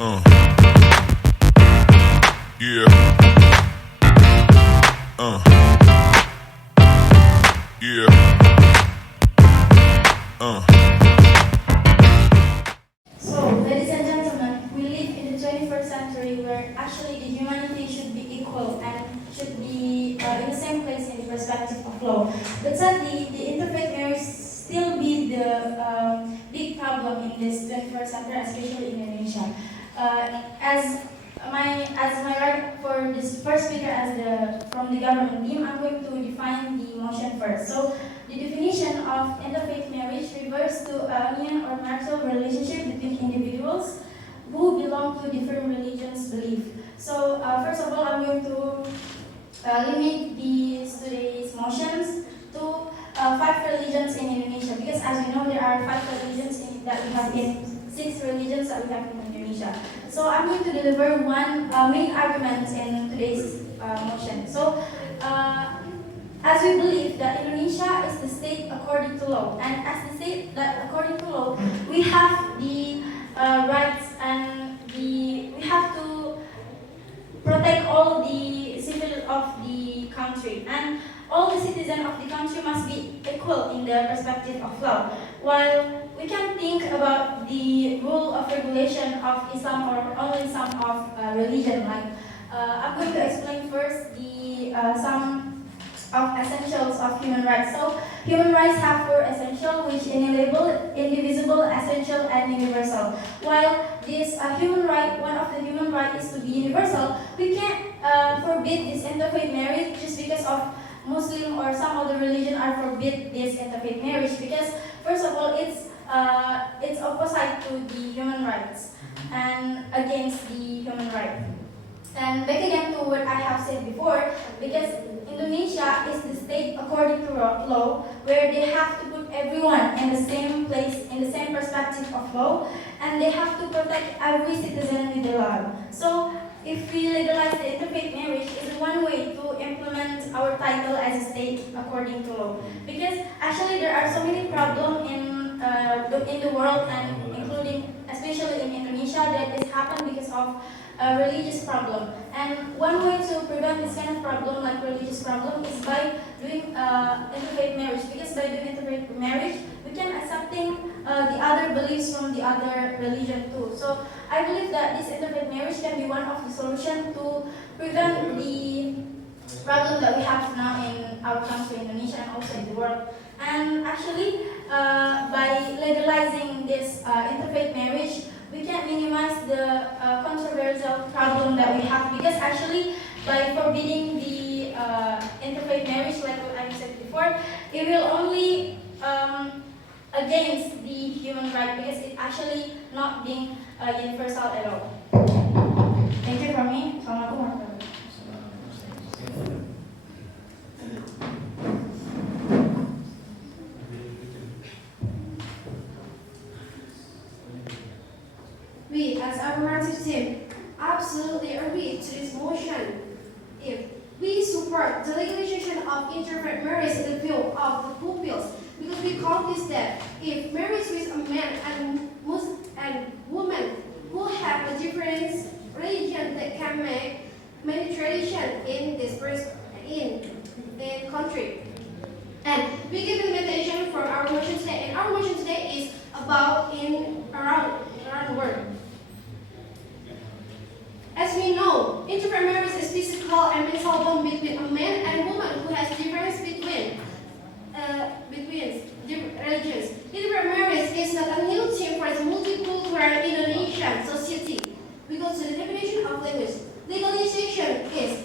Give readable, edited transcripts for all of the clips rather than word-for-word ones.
Yeah. Yeah. So, ladies and gentlemen, we live in the 21st century where actually the humanity should be equal and should be in the same place in the perspective of law. But sadly, the interfaith marriage still be the big problem in this 21st century, especially in Indonesia. As my right for this first speaker from the government team, I'm going to define the motion first. So the definition of interfaith marriage refers to a union or marital relationship between individuals who belong to different religions belief. So first of all, I'm going to limit today's motions to 5 religions in Indonesia, because as we know there are 5 religions that we have in 6 religions that we have in Indonesia. So I'm going to deliver one main argument in today's motion. So as we believe that Indonesia is the state according to law, and as the state that according to law, we have the rights and we have to protect all the citizens of the country, and all the citizens of the country must be equal in the perspective of law. While we can think about the rule of regulation of Islam or only some of religion, like I'm going to explain first the some of essentials of human rights. So human rights have 4 essentials, which enable indivisible, essential, and universal. While this human right, one of the human rights is to be universal, we can't forbid this interfaith marriage just because of Muslim or some other religion are forbid this interfaith marriage, because first of all it's opposite to the human rights and against the human right. And back again to what I have said before, because Indonesia is the state according to law, where they have to put everyone in the same place, in the same perspective of law, and they have to protect every citizen with the law. So if we legalize the interfaith marriage, is one way to implement our title as a state according to law. Because actually there are so many problems in the world, and including especially in Indonesia, that is happened because of a religious problem. And one way to prevent this kind of problem, like religious problem, is by doing interfaith marriage. Because by doing interfaith marriage, we can accepting the other beliefs from the other religion too. So I believe that this interfaith marriage can be one of the solutions to prevent the problem that we have now in our country, Indonesia, and also in the world. And actually, by legalizing this interfaith marriage, we can minimize the controversial problem that we have, because actually by forbidding the interfaith marriage, like what I said before, it will only against the human right, because it actually not being universal at all. Thank you for me. Assalamualaikum warahmatullahi wabarakatuh. We, as Amanatul team, absolutely agree to this motion. If we support the legalization of interfaith marriage in the field of the pupils, because we convinced that if marriage with a man and woman who have a different religion, that can make many traditions in the country. And we give invitation from our motion today, and our motion today is about around the world. As we know, interfaith marriage is physical and mental bond between a man and a woman who has difference between different religions. Interfaith marriage is not a new thing for the multicultural Indonesian society. We go to the definition of language. Legalization is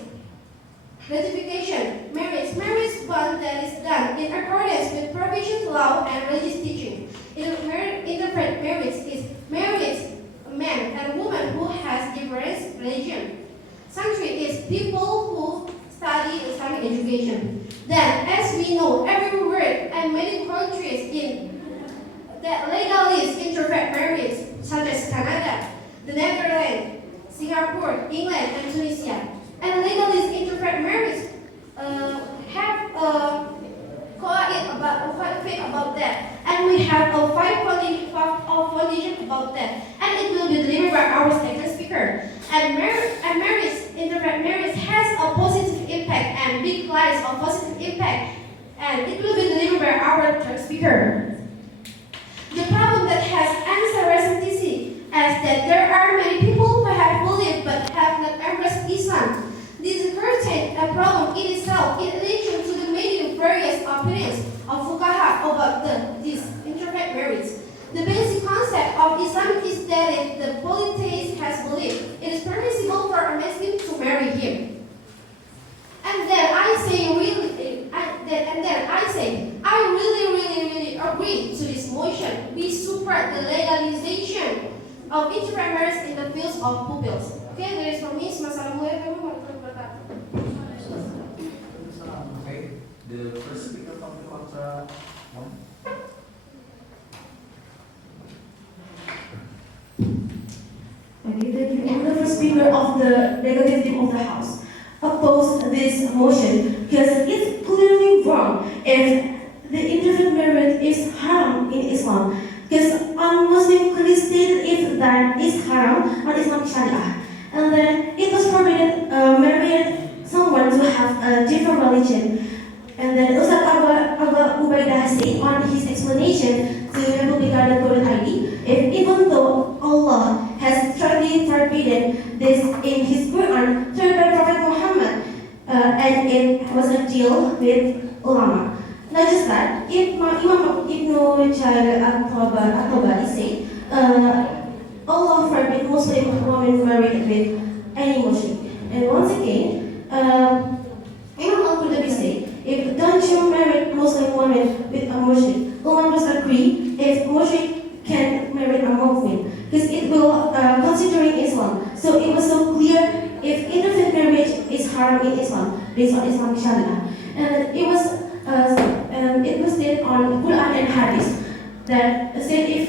ratification, marriage bond that is done in accordance with provisions, law, and religious teaching. Interfaith marriage is marriage a man and a woman who has different religion. Sanctuary is people who study Islamic education. Then, as we know, every word and many countries that legalize interfaith marriage, such as Canada, the Netherlands, Singapore, England, and Tunisia, and legalize interfaith marriage have quite a bit about that. And we have a five foundation about that, and it will be delivered by our second speaker. And interfaith marriage has a positive impact and big lies of positive impact, and it will be delivered by our third speaker. The problem that has uncertainty is that there are many people who have believed but have not embraced Islam. This creates a problem in itself in addition to the many various opinions of fuqaha about this interfaith marriage. The basic concept of Islam is that if the polytheist has believed, it is permissible for a Muslim to marry him. And then I really agree to this motion. We support the legalization of interfaith marriage in the fields of pupils. Okay, there is from me. Assalamualaikum warahmatullahi wabarakatuh. Okay, the first speaker from the contra one. Okay, the first speaker of the Legislative Team of the House opposed this motion because it's clearly wrong if the interfaith marriage is haram in Islam. Because on Muslim clearly stated it that it's haram on Islamic Sharia, and then it was forbidden marrying someone to have a different religion. And then Ustaz Abu Ubaidah said on his explanation to Republika.co.id, even though Allah has strictly forbidden this in His Quran through by Prophet Muhammad, and it was a deal with ulama. Not just that, Imam Ibn Jarir At-Tabari said, Allah forbid Muslim women married with any mushrik. And once again, Imam Al-Qurtubi said, if don't you marry Muslim women with a mushrik, ulama must agree if mushrik can marry a mu'min, because it will considering Islam. So it was so clear if interfaith marriage is haram in Islam based on Islamic Sharia, and it was stated on Quran and Hadith that said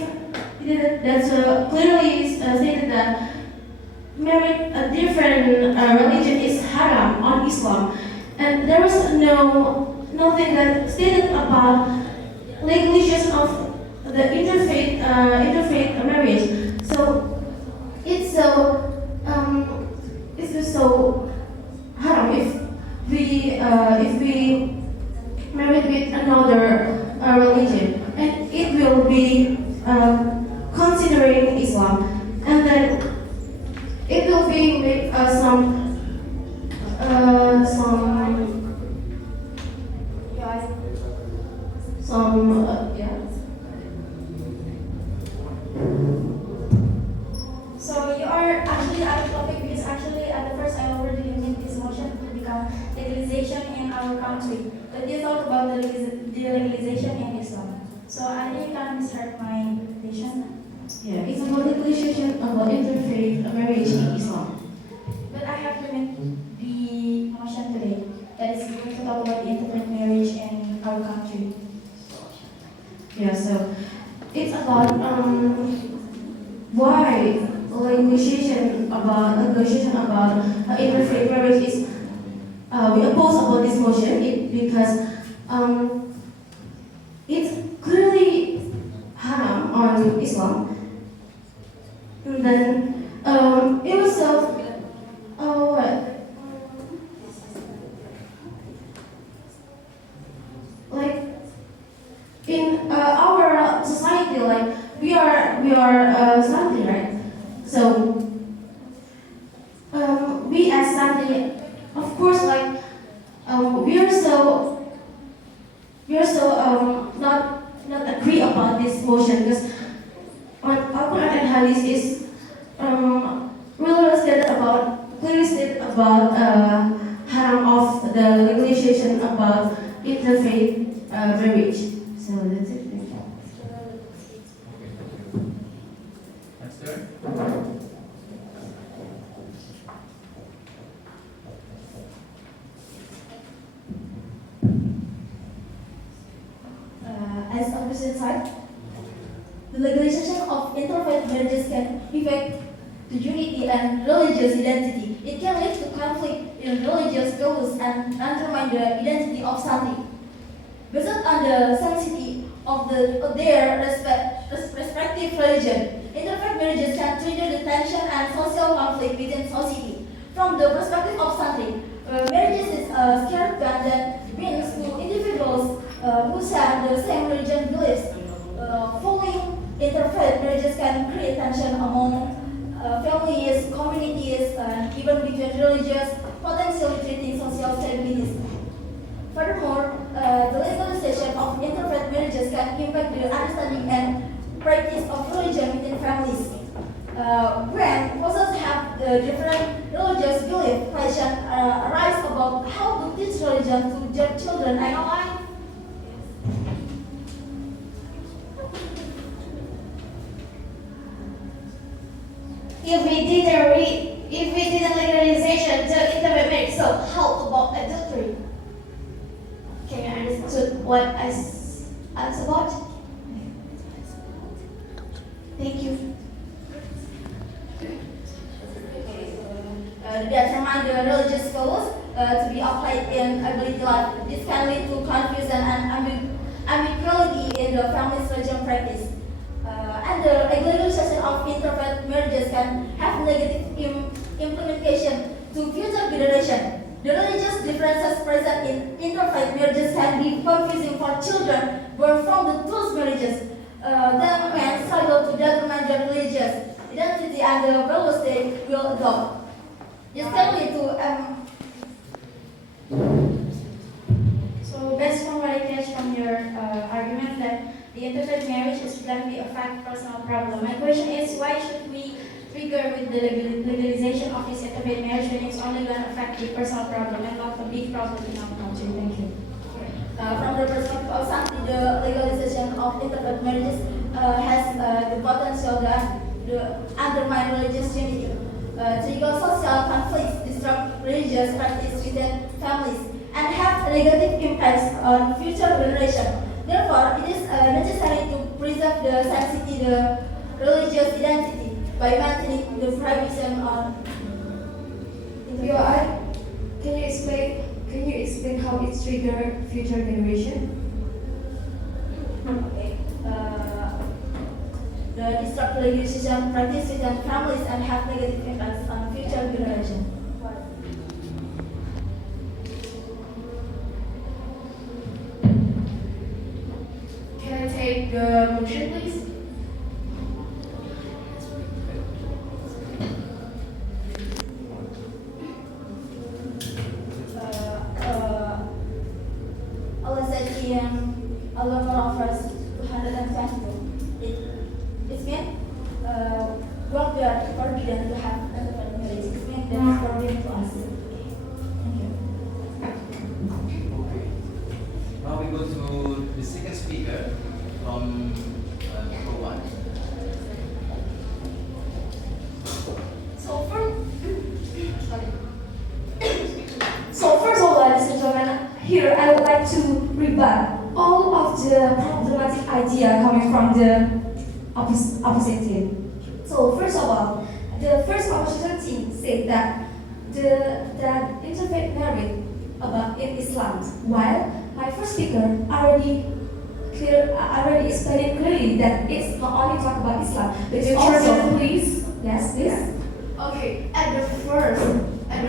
clearly stated that marrying a different religion is haram on Islam, and there was nothing that stated about legalization of the interfaith marriage. So it's just so haram if we married with another religion, and it will be considering Islam, and then it will be with some So you are actually out of topic because actually at the first I already linked this motion to become legalization in our country. But you talk about the legalization in Islam. So I think you can misheard my presentation. Yeah, it's about legalization about interfaith marriage in Islam. But I have to make the motion today that is going to talk about the interfaith marriage in our country. Yeah, so it's about why legalization about interfaith marriage is we oppose about this motion because it's clearly haram on Islam, and then it was like in our society, like we are something, right? So we as something, of course, like we are so not agree about this motion because on Al-Quran and Hadith is clearly stated about haram of the legalization about interfaith marriage. So that's it. Next turn. As opposite side, the legalization of interfaith marriages can affect the unity and religious identity. It can lead to conflict in religious values and undermine the identity of something. Based on the sanctity of their respective religion, interfaith conflict within society. From the perspective of santri, marriages is a sacred bond that binds two individuals who share the same religion beliefs. Following interfaith marriages can create tension among families, communities, and even between religions, potentially threatening social stability. Furthermore, the legalization of interfaith marriages can impact the understanding and practice of religion within families. When spouses have different religious beliefs, questions arise about how to teach religion to their children and online. If we didn't legalization, the interfaith marriage, so how about adultery? Can you understand what I asked about? Thank you. Determine the religious goals to be applied in ability life. This can lead to confusion and ambiguity in the family's religion practice. And the legalization of interfaith marriages can have negative implementation to future generation. The religious differences present in interfaith marriages can be confusing for children born from the two marriages. Then men struggle to determine their religious identity and the values they will adopt. This can lead to So based on what I catch from your argument that the interfaith marriage is directly affect personal problem. My question is, why should we trigger with the legalization of this interfaith marriage when it's only going to affect the personal problem and not a big problem in our country? Thank you. from the perspective of safety, the legalization of interfaith marriages has the potential to undermine religious unity, trigger social conflicts, disrupt religious practice within families, and have negative impacts on future generations. Therefore, it is necessary to preserve the sanctity of the religious identity by maintaining the prohibition on Your can you explain how it triggers future generation? okay, the disrupt religious practice within families and have negative impacts on future generations. Can I take the motion, please? Allah offers 222. It means what we are forbidden to have interfaith marriage. It means that is forbidden to us. Thank you. Okay. Now we go to the second speaker from number one. So first of all, ladies and gentlemen, here I would like to rebut all of the problematic idea coming from the opposite team. So first of all, the first opposition team said that that interfaith marriage about in Islam, while my first speaker already explained clearly that it's not only talk about Islam, but it's also please. yes, please. Okay, at the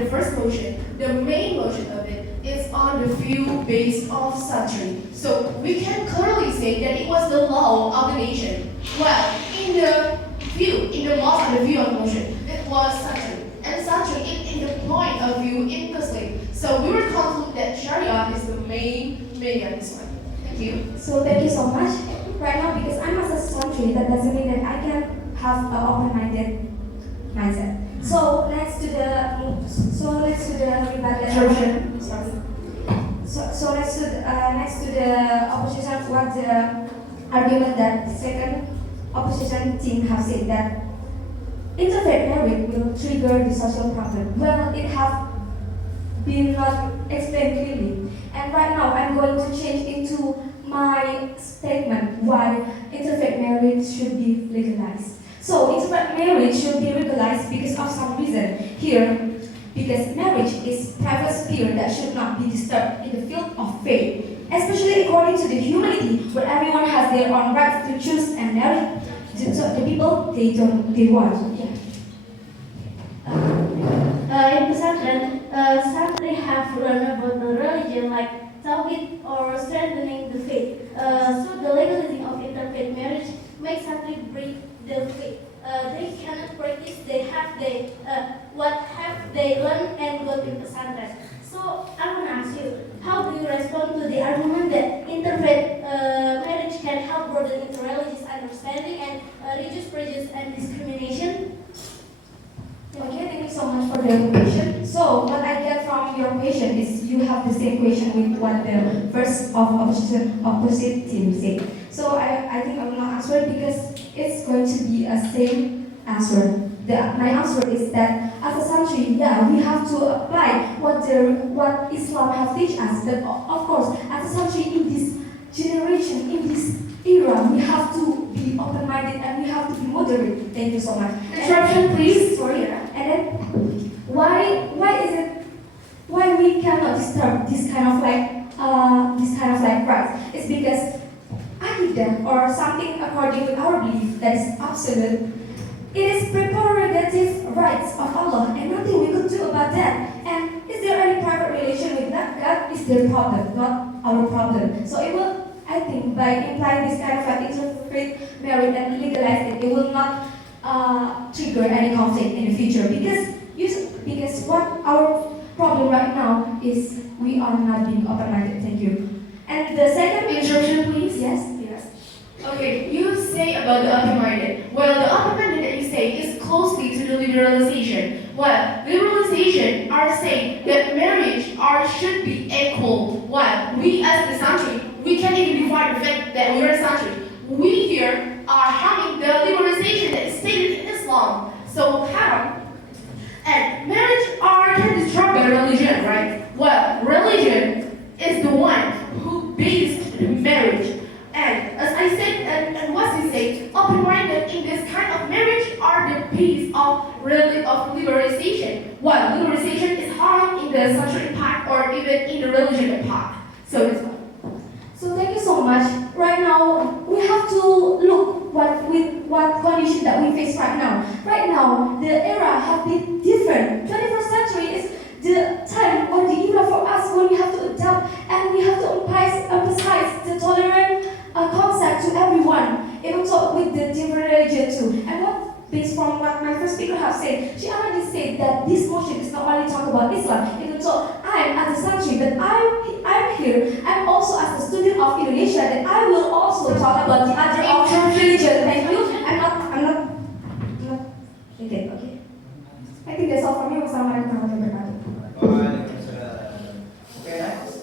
first motion, the main motion of it is on the view based off century. So we can clearly say that it was the law of the nation. Well, in the most of the view of motion, it was century. And century in the point of view implicitly. So we will conclude that Sharia is the main meaning of this one. Thank you. So thank you so much. Right now, because I'm a country, that doesn't mean that I can have an open-minded mindset. So let's do the rebuttal. Sorry. So let's do next to the opposition. What the argument that second opposition team have said that interfaith marriage will trigger the social problem. Well, it have been not explained clearly. And right now, I'm going to change into my statement why interfaith marriage should be legalized. So interfaith marriage should be legalized because of some reason here. Because marriage is private sphere that should not be disturbed in the field of faith, especially according to the humanity, where everyone has their own rights to choose and marry the people they want. Yeah. Some have learned about the religion, like tawhid or strengthening the faith. So the legalizing of interfaith marriage makes santri break the faith. They cannot practice. What have they learned and go to pesantren. So I want to ask you, how do you respond to the argument that interfaith marriage can help broaden interreligious understanding and reduce prejudice and discrimination? Okay, thank you so much for the question. So, what I get from your question is you have the same question with what the first of opposite team said. So, I think I will not answer it because it's going to be a same answer. My answer is that as a country, yeah, we have to apply what Islam have teach us. But of course, as a country in this generation, in this era, we have to be open-minded and we have to be moderate. Thank you so much. Interruption, please. Sorry. And then, why we cannot disturb this kind of rights? It's because akidah or something according to our belief that is absolute. It is prerogative rights of Allah, and nothing we could do about that. And is there any private relation with that? God is their problem, not our problem. So it will, I think, by implying this kind of interfaith marriage and legalize it will not trigger any conflict in the future. Because what our problem right now is we are not being open-minded. Thank you. And the second Interruption, please. Yes. Okay, you say about the open-minded. Well, the open-minded that you say is closely to the liberalization. Well, liberalization are saying that marriage should be equal. While we as the country, we can't even define the fact that we are a country. We here are having the liberalization that is stated in Islam. So haram and marriage can destroy the religion, right? Well, religion is the one who based marriage. And as I said, and what he said, open-minded in this kind of marriage are the piece of liberalization. While liberalization is harm in the social impact or even in the religion impact. So it's fine. So thank you so much. Right now, we have to look what condition that we face right now. Right now, the era have been different. 21st century is the time or the era for us when we have to adapt and we have to emphasize the tolerant concept to everyone, and also with the different religion too. And based from what my first speaker have said, she already said that this motion is not only talk about Islam. Even so, I'm as a country, but I'm here. I'm also as a student of Indonesia, that I will also talk about the other of religion. Thank you. I'm not. Okay. I think that's all from me. Wassalamualaikum warahmatullahi wabarakatuh. Okay, next.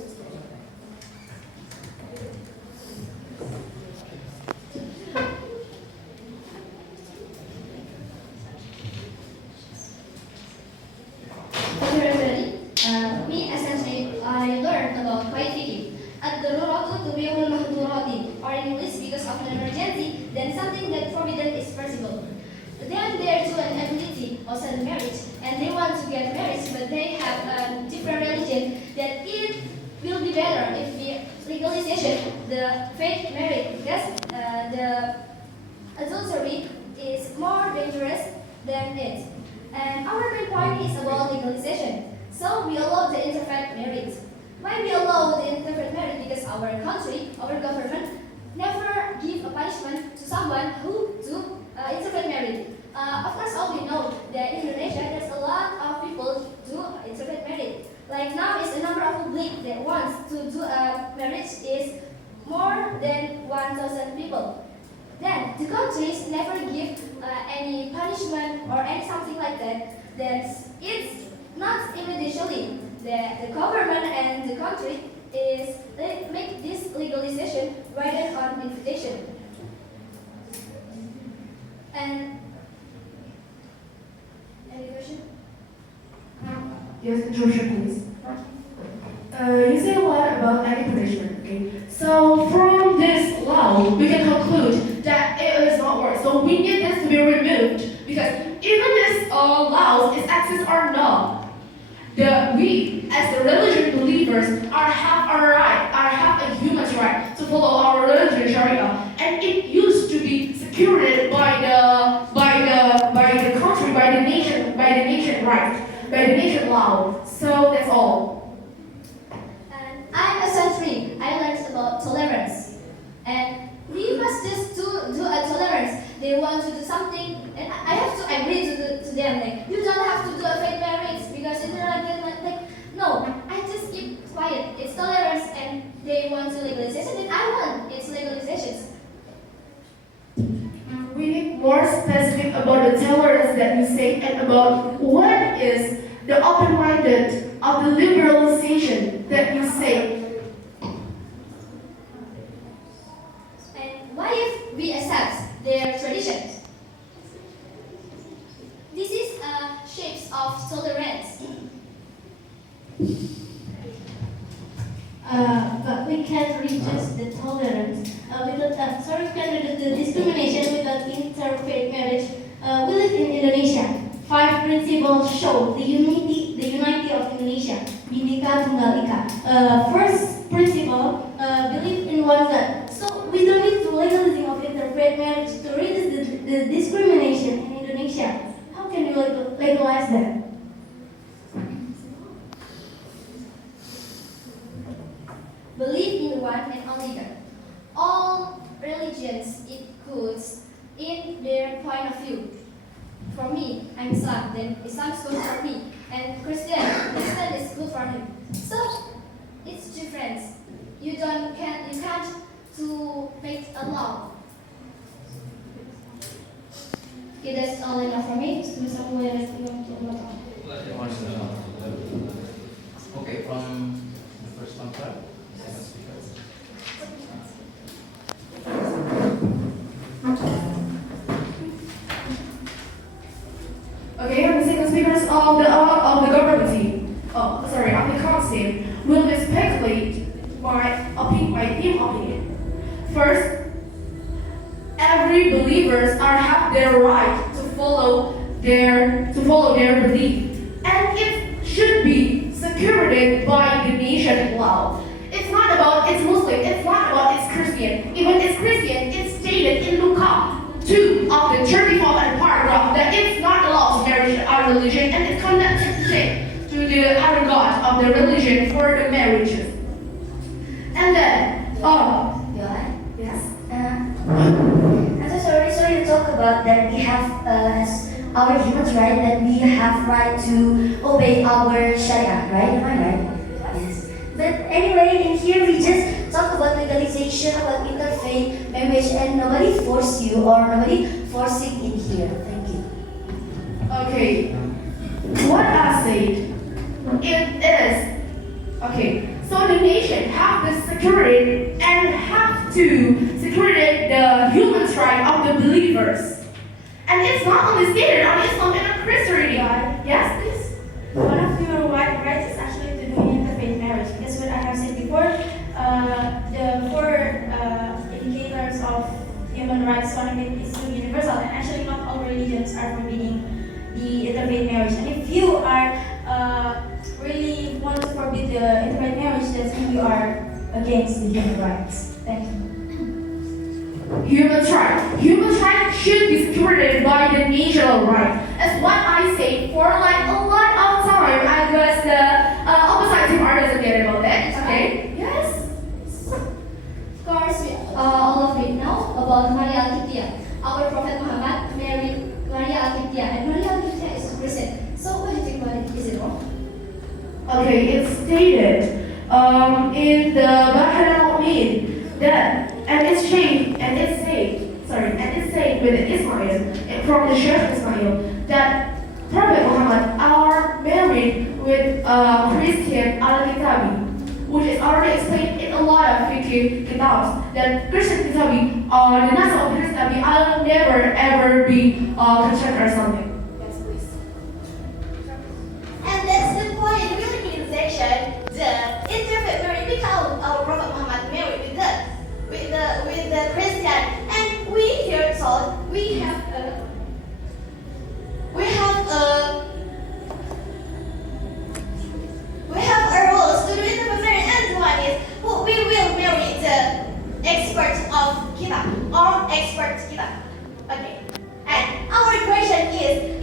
Me essentially, I learned about quiet at the Ruratu to be Mahdurati, or in English, because of an emergency, then something that forbidden is possible. They are there to an ability of sudden marriage, and they want to get married, but they have a different religion that it will be better if the legalization, the faith marriage, because the adultery is more dangerous than it. And our main point is about legalization. So we allow the interfaith marriage. Why we allow the interfaith marriage? Because our country, our government, never give a punishment to someone who do interfaith marriage. Of course, all we know that in Indonesia, there's a lot of people do interfaith marriage. Like now, is the number of public that wants to do a marriage is more than 1,000 people. Then the countries never give any punishment or any something like that. That it's not immediately. The government and the country is they make this legalization rather on invitation. And any question? Yes, interruption, please. You say a lot about any punishment, okay? So from this law, we can conclude that it is not worth. So we need this to be removed because even this laws is access or not, we as the religion believers have a human right to follow our religion Sharia, and it used to be secured by the country, by the nation right, by the nation law. So So that's all. And I'm a century. I learned about tolerance. And we must just do a tolerance. They want to do something, and I have to agree to them. Like, you don't have to do a faith marriage because it's like no, I just keep quiet. It's tolerance, and they want to legalization, and I want its legalizations. We need more specific about the tolerance that you say and about what is the open-minded of the liberalization that you say. And what if we accept their traditions? This is shapes of tolerance. But we can't reduce the tolerance. We can reduce the discrimination without interfaith marriage. We live in Indonesia. 5 principles show the unity of Indonesia. Bhinneka Tunggal Ika. First principle, believe in one God. So we don't need to legalizing of interfaith marriage to reduce the discrimination in Indonesia. How can we legalize that? Believe in one and only God. All religions includes in their point of view. For me, I'm Islam, then Islam is good for me, and Christian is good for him. So it's different. You can't to make a law. Okay, that's all enough for me. Okay, from the first contract, second speaker. Okay, and the second speakers of the government team, of the council, will be speculate my team opinion. First, every believers have their right to follow their belief, and it should be secured by the nation law. It's not about it's Muslim, it's not about it's Christian. Even it's Christian, it's stated in Luke 2 of the 34th paragraph that it's not allowed to marry our religion, and it's connected to the other god of the religion for the marriages. And then, yes. I'm so sorry to talk about that we have as our human right, that we have right to obey our Sharia, right? Am I right? Yes. But anyway, in here we just talk about legalization, about interfaith marriage, and nobody force you or nobody forcing in here. Thank you. Okay. What I said, it is okay. So the nation have the security and have to secure the human right of the believers. And it's not only stated on Islam and Christianity. Yes, please. One of your rights is actually to do interfaith marriage, because what I have said before, the 4 indicators of human rights, one of it is universal, and actually not all religions are forbidding the interfaith marriage. And if you are really want to forbid the interfaith marriage, that's when you are against the human rights. Thank you. Human rights should be secured by the natural right. As what I say for like a lot of time, I guess the opposite team doesn't get about that. Okay? Yes. Of course, all of you know about Maria Al-Qibtiyah. Our Prophet Muhammad married Maria Al-Qibtiyah, and Maria Al-Qibtiyah is a Christian. So what do you think about it? Is it wrong? Okay, it's stated in the Al-Amin that and it's said with Ismail from the Church of Ismail that Prophet Muhammad are married with Christian Al-Kitabi, which is already explained in a lot of fiqh kitabs that Christian Kitabi, the Nas of Christian Kitabi, will never ever be constructed or something. Yes, please. And that's the point in legalization, the interfaith marriage, because our Prophet Muhammad married with the Christian, and we here told we have our rules to do interfaith marriage, and one is we will marry the expert of kitab or expert kitab. Okay, and our question is,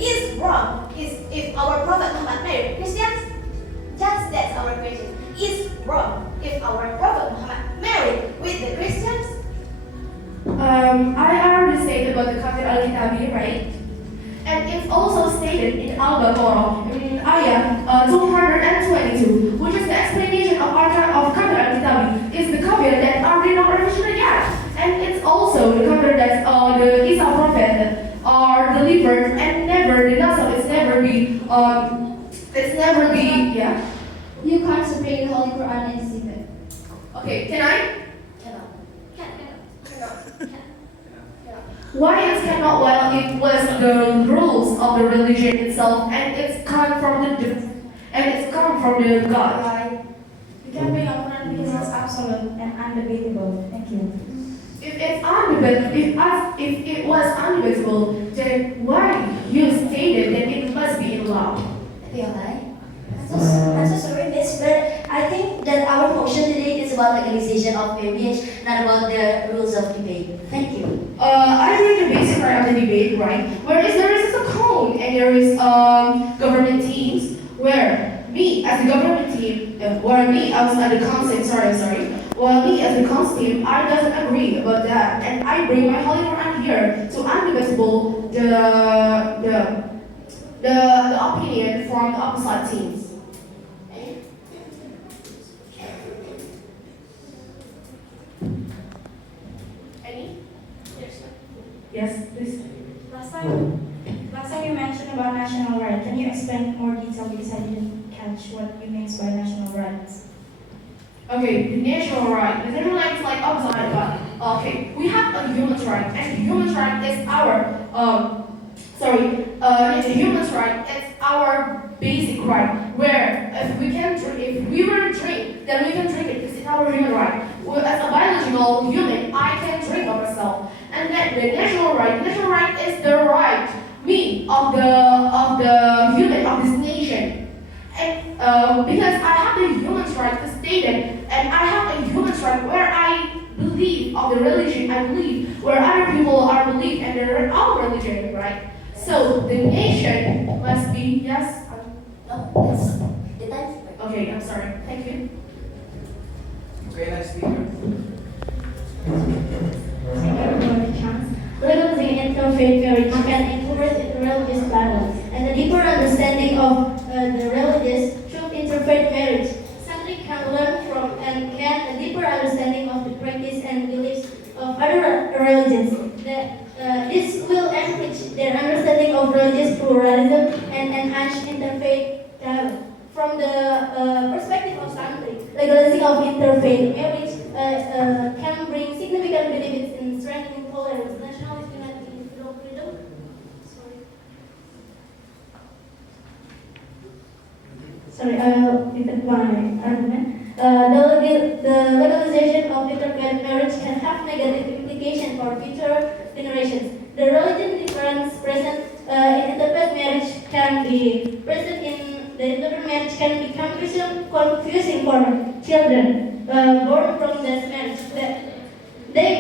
stated in Al-Baqarah in ayah 222, which is the explanation of Qadr al-Kitabi, is the caveat that are not revisioned yet. And it's also the caveat that the Isa prophet are delivered and never, the Nasab is never be, yeah. You can't separate the Holy Quran and secret. Okay, can I? Why Why it cannot? Well, it was the rules of the religion itself, and it's come from the God. Right. You can bring up Quran because it's absolute and undebatable. Thank you. If it's undebatable, if it was undebatable, then why you stated that it must be allowed? I'm so sorry, miss, but I think that our motion today is about legalization of marriage, not about the rules of debate. Thank you. I think the basic part of the debate, right? Whereas there is a cone and there is government teams where me as the government team, or me as the council, sorry. Well, me as the council team, I doesn't agree about that, and I bring my Holy Quran here to undebatable the opinion from the opposite teams. Any? Yes, please. Last time you mentioned about national right. Can you explain more detail because I didn't catch what you mean by national rights? Okay, the natural right. The natural right is like outside, but okay, we have a human right, and the human right is our the human right is our basic right. Where if we were to drink, then we can drink it because it's our human right. Well, as a biological human, I can drink of myself. And then the natural right is the right, me of the human of this nation. And because I have the human right to state it, and I have a human right where I believe of the religion I believe, where other people are believe and they're our religion, right? So the nation must be yes. No, it's the time. Okay, I'm sorry. Thank you. Okay, next speaker. Thank you for the chance. Legalizing interfaith marriage can encourage interreligious dialogue and a deeper understanding of the religious through interfaith marriage. Somebody can learn from and get a deeper understanding of the practice and beliefs of other religions. This will enrich their understanding of religious pluralism and enhance interfaith dialogue. From the perspective of somebody, legalizing of interfaith marriage can bring significant benefits in strengthening tolerance, nationalist unity, individual freedom. Sorry, I will repeat my argument. The legalization of interfaith marriage can have negative implications for future generations. The religion difference present in interfaith marriage can be present in the interfaith marriage can become confusing for children born from this marriage. They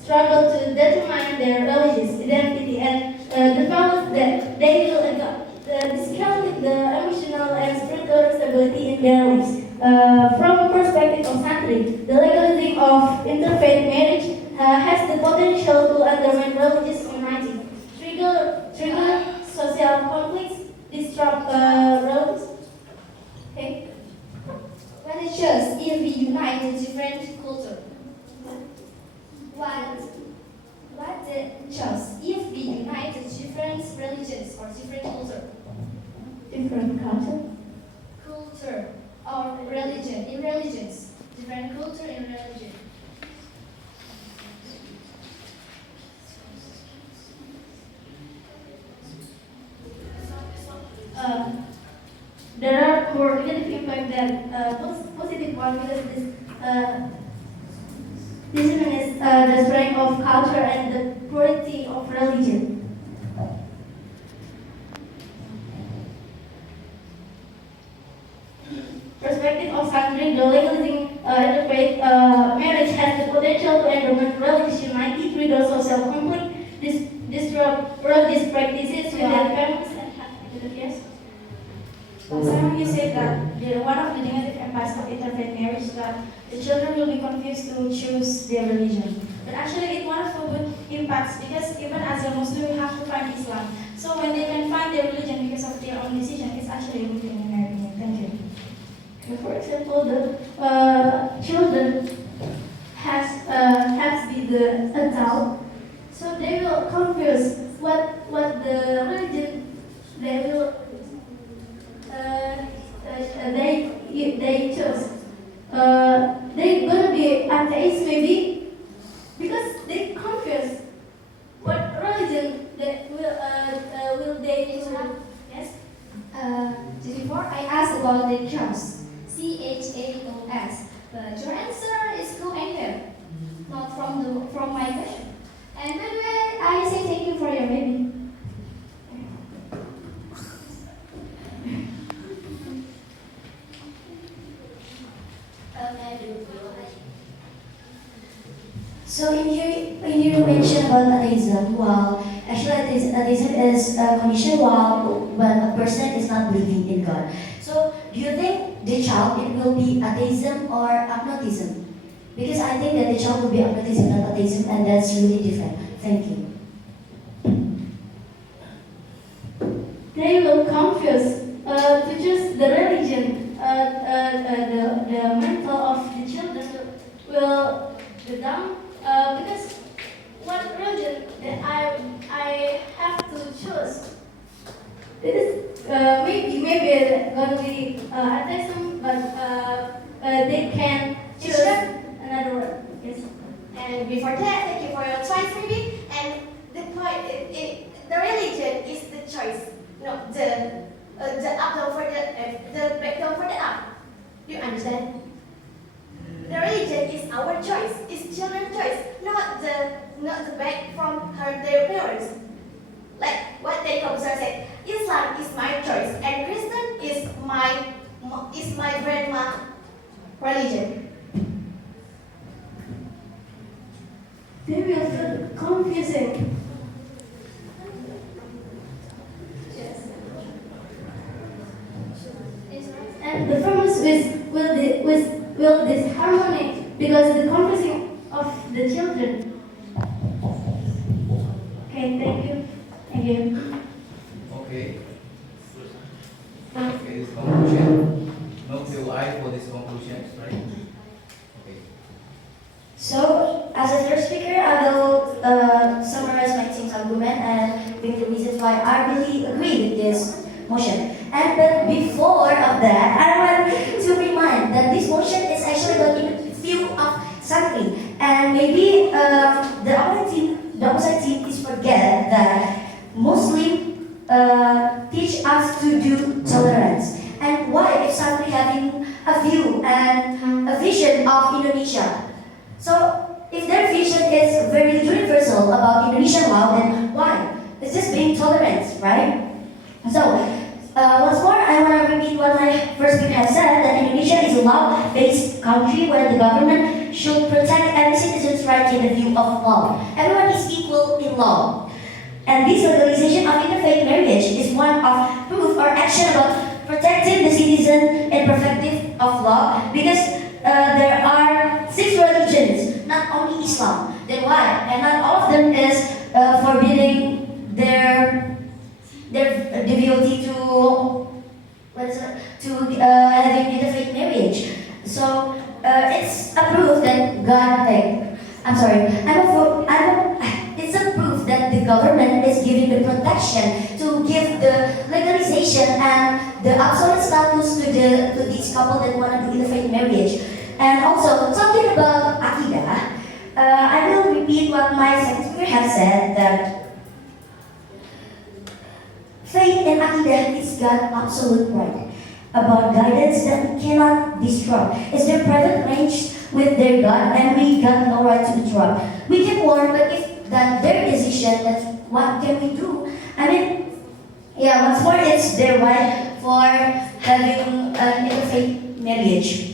struggle to determine their religious identity and the fact that they will adopt discounting the emotional and spiritual stability in their lives. From a perspective of sanctity, the legalizing of interfaith marriage has the potential to undermine religious unity, trigger social conflicts, disrupt religions. Okay. When it shows if we unite the different culture. What it shows if we unite the different religions or different culture. Different culture. Culture or religion in religions. Different culture in religion. There are more negative impact than positive one because this is the strength of culture and the purity of religion. Perspective of sanctuary, the legalizing interfaith marriage has the potential to undermine religious unity, trigger social conflict, disrupt religious practices within families and have yes. Simon, you said that one of the negative impacts of interfaith marriage is that the children will be confused to choose their religion. But actually, it's one of the good impacts because even as a Muslim, you have to find Islam. So when they actually a good thing in my opinion. Thank you. For example, the children has be the adult, so they will confuse what the religion they will they choose. They gonna be atheist maybe because they confuse what religion they will they choose. Yes. Just before I asked about the chaos, CHAOS, but your answer is go anywhere, not from my question. And by the way, I say thank you for your baby. So in here you mentioned about atheism. Well, actually atheism is a condition when a person is not believing in God. So do you think the child it will be atheism or agnosticism? Because I think that the child will be agnosticism, not atheism, and that's really different. Thank you. They will confuse to choose the religion. The mental of the children will be down because what religion that I have to choose. This is maybe gonna be atheism, but they can choose another word. Yes. And before that, thank you for your choice, maybe. And the point, the religion is the choice, not the up down for the back down for the up. You understand? The religion is our choice, it's children's choice, not the back from their parents. Like what the professor said, Islam is my choice, and Christian is my grandma religion. They will feel confusing. And the farmers will disharmony because the confusing of the children. Okay, thank you. Thank you. Okay. Okay, this conclusion. No QI for this conclusion, right? Okay. So, as a third speaker, I will summarize my team's argument and bring the reasons why I really agree with this motion. And but before of that, I want to remind that this motion is actually the view of something, and maybe the opposite team is forget that Muslim teach us to do tolerance. And why, if somebody having a view and a vision of Indonesia? So, if their vision is very universal about Indonesian law, then why? It's just being tolerant, right? So, once more, I want to repeat what my first speaker has said, that Indonesia is a law-based country where the government should protect every citizen's right in the view of law. Everyone is equal in law. And this legalization of interfaith marriage is one of proof or action about protecting the citizen in perspective of law, because there are 6 religions, not only Islam. Then why? And not all of them is forbidding their devotee to having interfaith marriage. So it's a proof that it's a proof that the government is giving the protection to give the legalization and the absolute status to these couple that want to do interfaith marriage. And also talking about Akidah, I will repeat what my second speaker has said, that faith and Akidah is God's absolute right, about guidance that we cannot destroy. It's their private range with their God, and we got no right to interrupt. We can warn, but if that's their decision, that's what can we do? I mean, yeah, once more, it's their right for having an interfaith marriage.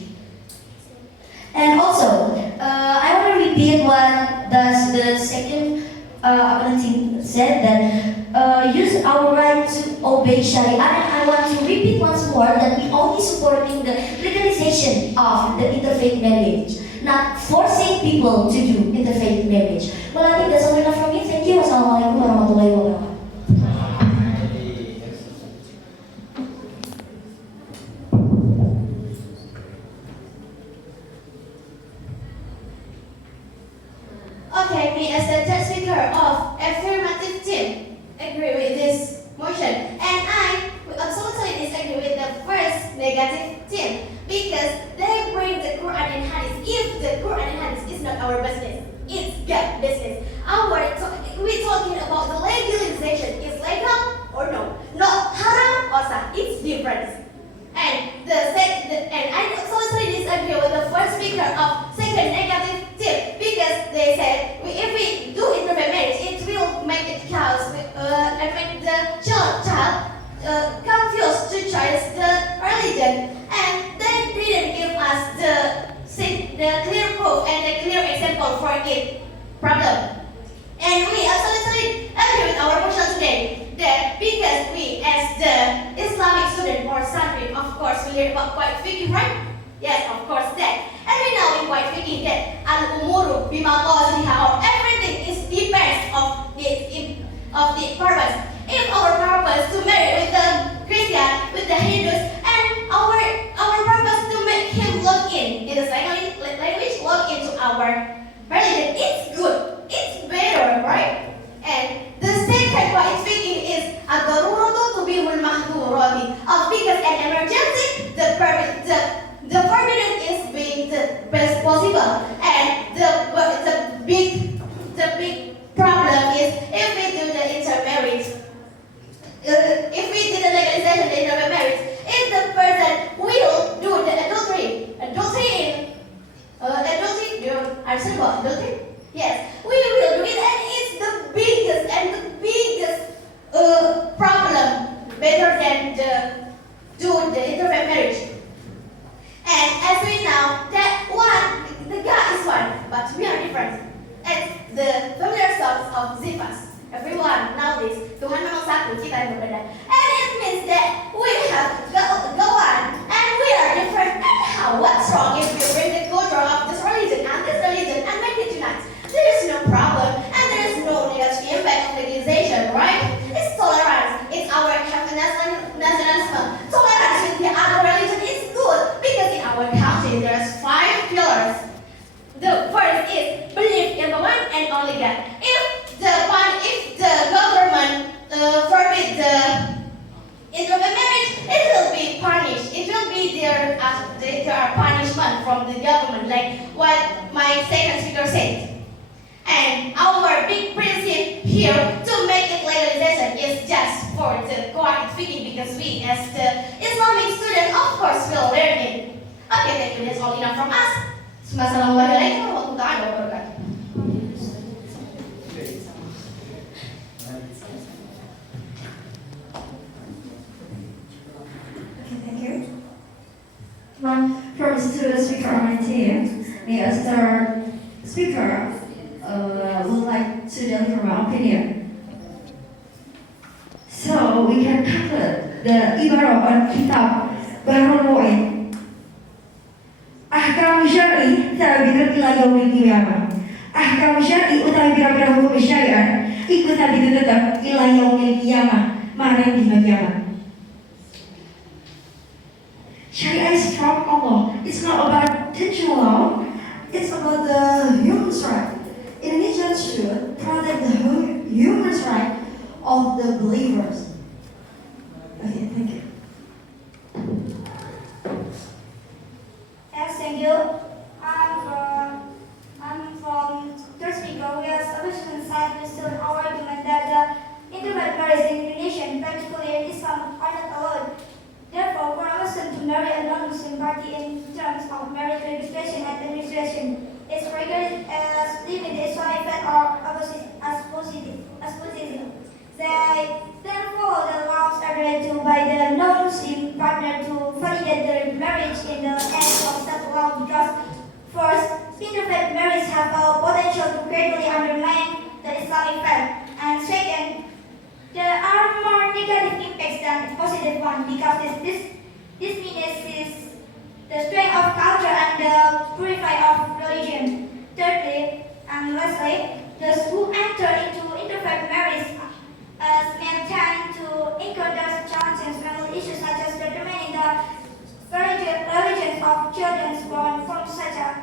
And also, I want to repeat what the second opponent team said, that use our right to obey Sharia. And I want to repeat once more that we only supporting the legalization of the interfaith marriage, not forcing people to do interfaith marriage. Well, I think that's all enough from me. Thank you. Wassalamualaikum warahmatullahi wabarakatuh. confused to choose the religion, and they didn't give us the clear proof and the clear example for it problem. And we absolutely agree with our motion today that because we as the Islamic student or Santri, of course we learn about quiet fiqh, right? Yes, of course that. And we know in quiet fiqh that al-umuru bima qasiha, or everything is depends of the purpose. If our purpose to marry with the Christian, with the Hindus, and our purpose to make him log in the same language, log into our religion, it's good. It's better, right? And the second point speaking is agaruratu to be mahdurati. Because an emergency, the forbidden is being the best possible, and the big problem is if we do the intermarriage, if we do the legalization of the intermarriage, if the person will do the adultery in adultery. Yes, we will do it, and it's the biggest problem, better than do the interfaith marriage. And as we know, that the God is one, but we are different. It's the familiar songs of Zifas. Everyone know this. Tuhan memang satu, kita yang berbeda. And it means that we have go on, and we are different. And how? What's wrong if we bring the culture of this religion and make it unite? There is no problem, and there is no negative impact of legalization, right? It's tolerance. It's our nationalism. Tolerance with the other religion is good because in our country there's 5 pillars. The first is belief in the one and only God. If the government forbid the interfaith marriage, it will be punished. It will be their punishment from the government, like what my second speaker said. And our big principle here to make it legalization is just for the quiet speaking, because we as the Islamic student of course will learn it. Okay, thank you. That's all enough from us. Assalamualaikum warahmatullahi wabarakatuh. Okay, thank you. First to the speaker on my team, me as the speaker would like to deliver my opinion. So we can cover the ibarah on kitab Bahrul Mu'in. Ahkam syar'i sabitun ila yaumil qiyamah. Ahkam syar'i utawi bira-bira hukum syariat iku sabitun tetap ila yaumil qiyamah, marang dina kiamat. Sharia is from Allah. It's not about teaching law. It's about the human right. Indonesia should protect the human right of the believers. Okay, thank you. Yes, thank you. I'm from third speaker. We are solution side to still our argument that the interfaith marriage in Indonesia, particularly in Islam, are not allowed. Therefore, for a Muslim to marry a non-Muslim party in terms of marriage registration and administration is regarded as living the Islamic faith or as positive. They then follow the laws agreed to by the non-Muslim partner to validate their marriage in the end of such law, because first, interfaith marriage have a potential to greatly undermine the Islamic faith, and second, there are more negative impacts than positive one, because this diminishes the strength of culture and the purify of religion. Thirdly, and lastly, those who enter into interfaith marriage spend time to encounter challenges, family issues such as determining the religions of children born from such a